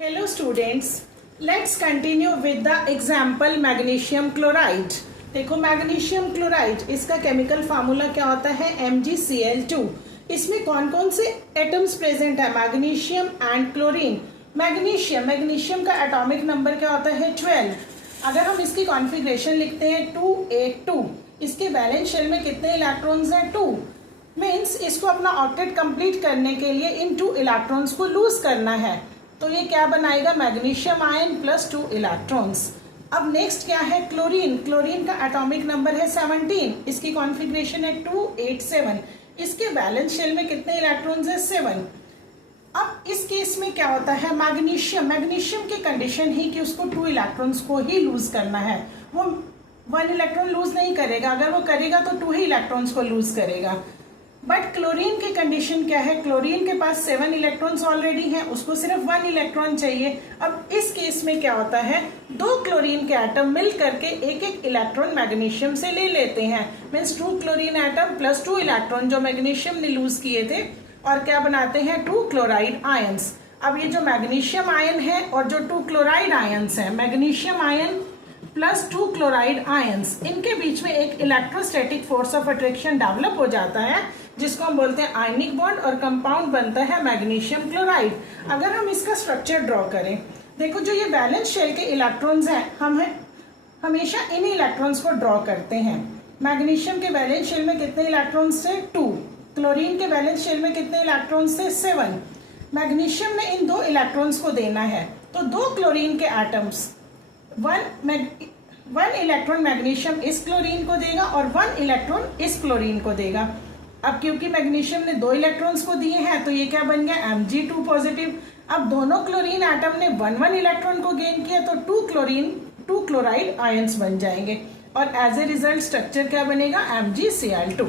Hello students, let's continue with the example magnesium chloride। देखो magnesium chloride, इसका chemical formula क्या होता है MgCl2। इसमें कौन कौन से एटम्स प्रेजेंट है, मैग्नीशियम एंड क्लोरीन। मैग्नीशियम का एटॉमिक नंबर क्या होता है 12। अगर हम इसकी कॉन्फ़िगरेशन लिखते हैं 282, इसके बैलेंस शेल में कितने इलेक्ट्रॉन्स हैं 2। मीन्स इसको अपना ऑक्टेट कंप्लीट करने के लिए इन 2 इलेक्ट्रॉन्स को लूज करना है, तो ये क्या बनाएगा मैग्नीशियम आयन प्लस 2 इलेक्ट्रॉन्स। अब नेक्स्ट क्या है क्लोरीन का एटॉमिक नंबर है 17, इसकी कॉन्फ़िगरेशन है 287, इसके बैलेंस शेल में कितने इलेक्ट्रॉन्स है 7। अब इस केस में क्या होता है मैग्नीशियम की कंडीशन ही कि उसको 2 इलेक्ट्रॉन्स को ही लूज करना है, वो 1 इलेक्ट्रॉन लूज नहीं करेगा, अगर वो करेगा तो 2 ही इलेक्ट्रॉन्स को लूज करेगा। बट क्लोरीन की कंडीशन क्या है, क्लोरीन के पास 7 इलेक्ट्रॉन्स ऑलरेडी हैं, उसको सिर्फ 1 इलेक्ट्रॉन चाहिए। अब इस केस में क्या होता है, 2 क्लोरीन के एटम मिल करके एक एक इलेक्ट्रॉन मैग्नीशियम से ले लेते हैं। Means 2 chlorine atom plus 2 electron जो मैग्नीशियम ने लूज किए थे, और क्या बनाते हैं 2 क्लोराइड आयंस। अब ये जो मैग्नीशियम आयन है और जो 2 क्लोराइड आयंस है, magnesium ion plus 2 chloride ions, इनके बीच में एक electrostatic force of attraction develop हो जाता है, जिसको हम बोलते हैं आयनिक बॉन्ड, और कंपाउंड बनता है मैग्नीशियम क्लोराइड। अगर हम इसका स्ट्रक्चर ड्रॉ करें, देखो जो ये वैलेंस शेल के इलेक्ट्रॉन्स हैं, हम हमेशा इन इलेक्ट्रॉन्स को ड्रॉ करते हैं। मैग्नीशियम के वैलेंस शेल में कितने इलेक्ट्रॉन्स थे 2, क्लोरीन के वैलेंस शेल में कितने इलेक्ट्रॉन्स थे 7। मैग्नीशियम ने इन 2 इलेक्ट्रॉन्स को देना है, तो 2 क्लोरीन के एटम्स 1 इलेक्ट्रॉन मैग्नीशियम इस क्लोरीन को देगा और 1 इलेक्ट्रॉन इस क्लोरीन को देगा। अब क्योंकि मैग्नीशियम ने 2 इलेक्ट्रॉन्स को दिए हैं, तो ये क्या बन गया Mg2 पॉजिटिव। अब दोनों क्लोरीन एटम ने 1 इलेक्ट्रॉन को गेन किया, तो 2 क्लोराइड आयंस बन जाएंगे, और एज ए रिजल्ट स्ट्रक्चर क्या बनेगा MgCl2।